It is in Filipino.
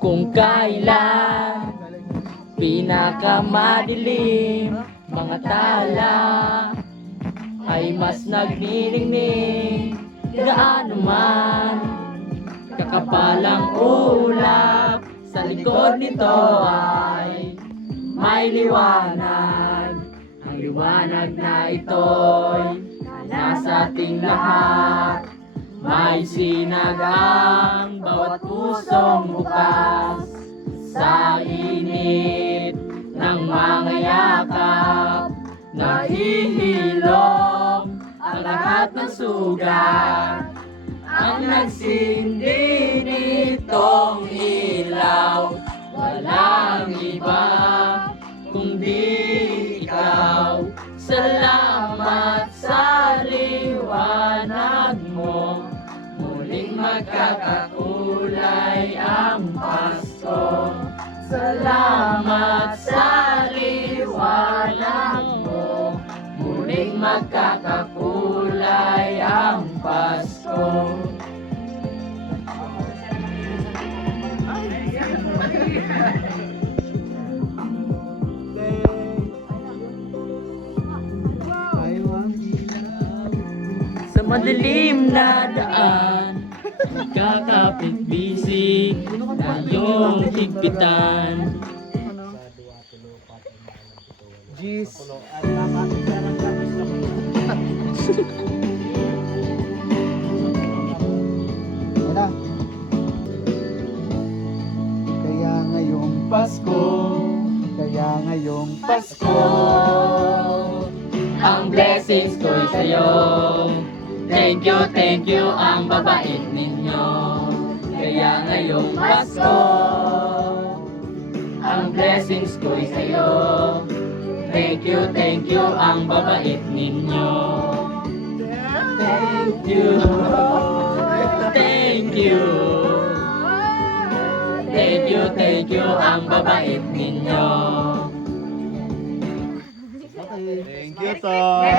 Kung kailan pinakamadilim mga tala ay mas nagniningning, gaano man kakapalang ulap, sa likod nito ay may liwanag. Ang liwanag na ito'y nasa ating lahat. May sinagang bawat pusong bukas sa init ng mga yakap. Nahihilom ang lahat ng sugat. Ang nagsindi nitong ilaw, walang iba kundi ikaw. Salamat sa liwanag mo, muling magkakakulay ang Pasko. Salamat sa liwanag mo, muling magkakakulay ang Pasko. Sa madilim na daan, magkakapit-bisig na iyong higpitan. Jeez. Wala. Kaya ngayong Pasko, Ang blessings ko'y sa'yo. Thank you ang babait ninyo. Kaya ngayong Pasko, ang blessings ko'y sa'yo. Thank you ang babait ninyo. Thank you. Thank you ang babait ninyo. thank you, Tom.